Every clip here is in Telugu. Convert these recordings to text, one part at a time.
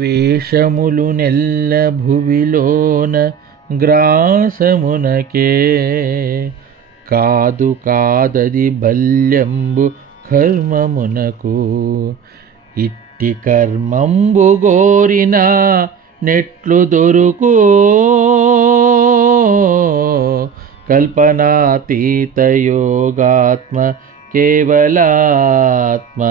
వేషములు నెల్ల భువిలోన గ్రాసమునకే. కాదు కాదది బల్యంబు కర్మమునకు. ఇట్టి కర్మంబు గోరిన నెట్లు దొరుకు. కల్పనాతీత యోగాత్మ కేవలాత్మ.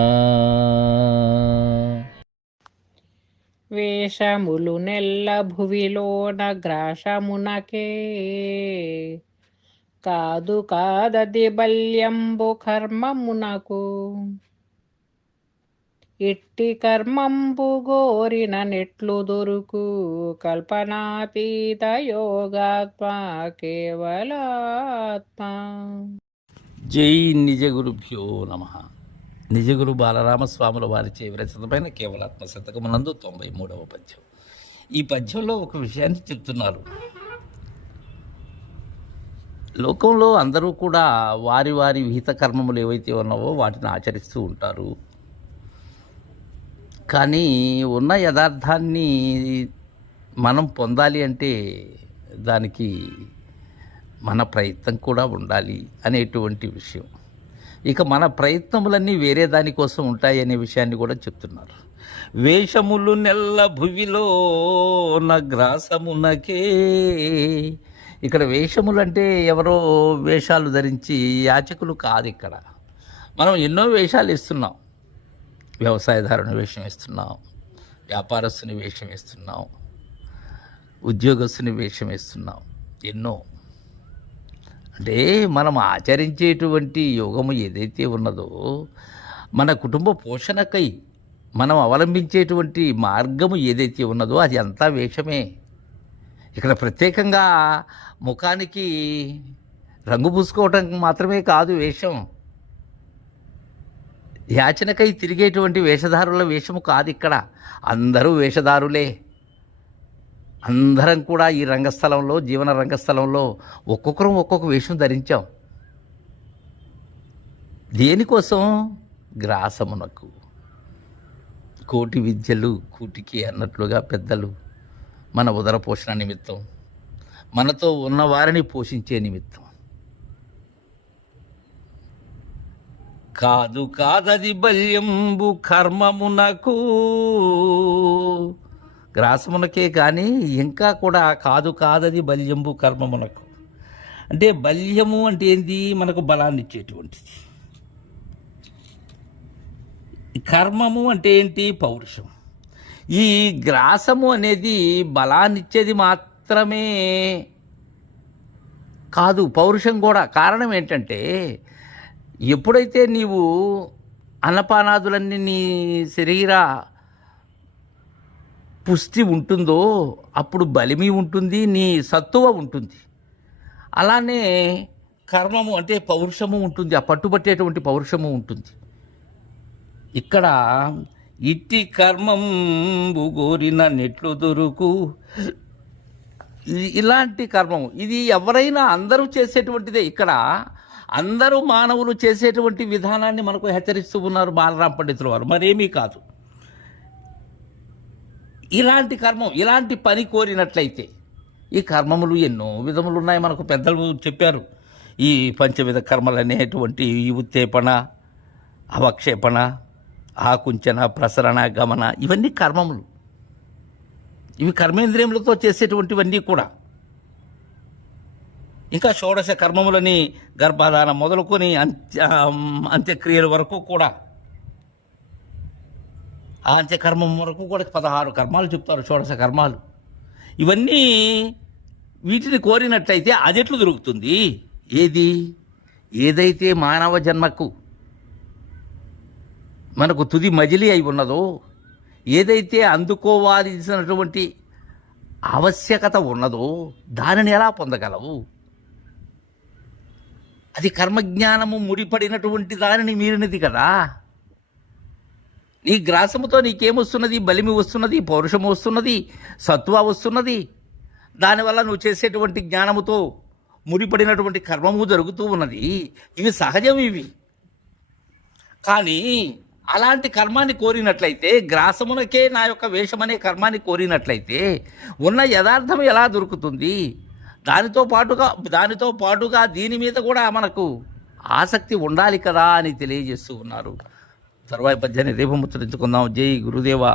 వేషములు నెల్ల భువిలోన గ్రాసమునకే. కాదు కాదది బల్యంబు కర్మమునకు. ఇట్టి కర్మంబు గోరిన నెట్లు దొరుకు. కల్పనాతీత యోగాత్మ కేవలాత్మ. జై నిజ గురుభ్యో నమ. నిజగురు బాలరామస్వాముల వారిచే విరచితమైన కేవలాత్మ శతకమునందు తొంభై మూడవ పద్యం. ఈ పద్యంలో ఒక విషయాన్ని చెప్తున్నారు. లోకంలో అందరూ కూడా వారి వారి విహిత కర్మములు ఏవైతే ఉన్నావో వాటిని ఆచరిస్తూ ఉంటారు. కానీ ఉన్న యథార్థాన్ని మనం పొందాలి అంటే దానికి మన ప్రయత్నం కూడా ఉండాలి అనేటువంటి విషయం. ఇక మన ప్రయత్నములన్నీ వేరే దానికోసం ఉంటాయి అనే విషయాన్ని కూడా చెప్తున్నారు. వేషములు నెల్ల భువిలో గ్రాసమునకే ఇక్కడ వేషములు అంటే ఎవరో వేషాలు ధరించి యాచకులు కాదు ఇక్కడ మనం ఎన్నో వేషాలు ఇస్తున్నాం వ్యవసాయదారుని వేషం ఇస్తున్నాం వ్యాపారస్తుని వేషం ఇస్తున్నాం ఉద్యోగస్తుని వేషం ఇస్తున్నాం ఎన్నో అంటే మనం ఆచరించేటువంటి యోగము ఏదైతే ఉన్నదో మన కుటుంబ పోషణకై మనం అవలంబించేటువంటి మార్గము ఏదైతే ఉన్నదో అది అంతా వేషమే. ఇక్కడ ప్రత్యేకంగా ముఖానికి రంగు పూసుకోవటం మాత్రమే కాదు వేషం. యాచనకై తిరిగేటువంటి వేషధారుల వేషము కాదు ఇక్కడ. అందరూ వేషధారులే. అందరం కూడా ఈ రంగస్థలంలో జీవన రంగస్థలంలో ఒక్కొక్కరం ఒక్కొక్క వేషం ధరించాం. దేనికోసం? గ్రాసమునకు. కోటి విద్యలు కూటికి అన్నట్లుగా పెద్దలు మన ఉదర పోషణ నిమిత్తం మనతో ఉన్నవారిని పోషించే నిమిత్తం. కాదు కాదది బల్యంబు కర్మమునకు గ్రాసమునకే కానీ ఇంకా కూడా కాదు కాదది బల్యంబు కర్మమునకు. అంటే బల్యము అంటే ఏంది? మనకు బలాన్ని ఇచ్చేటువంటిది కర్మము అంటే ఏంటి? పౌరుషం. ఈ గ్రాసము అనేది బలాన్నిచ్చేది మాత్రమే కాదు పౌరుషం కూడా. కారణం ఏంటంటే ఎప్పుడైతే నీవు అన్నపానాదులన్నీ నీ శరీర పుష్టి ఉంటుందో అప్పుడు బలిమి ఉంటుంది నీ సత్తువ ఉంటుంది. అలానే కర్మము అంటే పౌరుషము ఉంటుంది ఆ పట్టుబట్టేటువంటి పౌరుషము ఉంటుంది. ఇక్కడ ఇట్టి కర్మంబు గోరిన నెట్లు దొరుకు. ఇలాంటి కర్మం ఇది ఎవరైనా అందరూ చేసేటువంటిదే. ఇక్కడ అందరూ మానవులు చేసేటువంటి విధానాన్ని మనకు హెచ్చరిస్తూ ఉన్నారు బాలరాం పండితుల వారు. మరేమీ కాదు. ఇలాంటి కర్మం ఇలాంటి పని కోరినట్లయితే ఈ కర్మములు ఎన్నో విధములు ఉన్నాయి మనకు పెద్దలు చెప్పారు. ఈ పంచవిధ కర్మలు అనేటువంటి ఈ ఉత్తేపణ అవక్షేపణ ఆకుంచన ప్రసరణ గమన ఇవన్నీ కర్మములు. ఇవి కర్మేంద్రియములతో చేసేటువంటివన్నీ కూడా. ఇంకా షోడశ కర్మములని గర్భాధానం మొదలుకొని అంత్య అంత్యక్రియల వరకు కూడా అంత్యకర్మం వరకు కూడా పదహారు కర్మాలు చెప్తారు షోడశ కర్మాలు. ఇవన్నీ వీటిని కోరినట్లయితే అది ఎట్లు దొరుకుతుంది? ఏది? ఏదైతే మానవ జన్మకు మనకు తుది మజిలి అయి ఉన్నదో ఏదైతే అందుకోవాల్సినటువంటి ఆవశ్యకత ఉన్నదో దానిని ఎలా పొందగలవు? అది కర్మజ్ఞానము ముడిపడినటువంటి దానిని మీరినది కదా. నీ గ్రాసముతో నీకేమొస్తున్నది? బలిమి వస్తున్నది? పౌరుషం వస్తున్నది? సత్వ వస్తున్నది? దానివల్ల నువ్వు చేసేటువంటి జ్ఞానముతో ముడిపడినటువంటి కర్మము జరుగుతూ ఉన్నది. ఇవి సహజం ఇవి. కానీ అలాంటి కర్మాన్ని కోరినట్లయితే గ్రాసమునకే నా యొక్క వేషమనే కర్మాన్ని కోరినట్లయితే ఉన్న యథార్థం ఎలా దొరుకుతుంది? దానితో పాటుగా దానితో పాటుగా దీని మీద కూడా మనకు ఆసక్తి ఉండాలి కదా అని తెలియజేస్తూ ఉన్నారు. తర్వాయి పద్యాన్ని రేపు ముచ్చరించుకుందాం జై గురుదేవా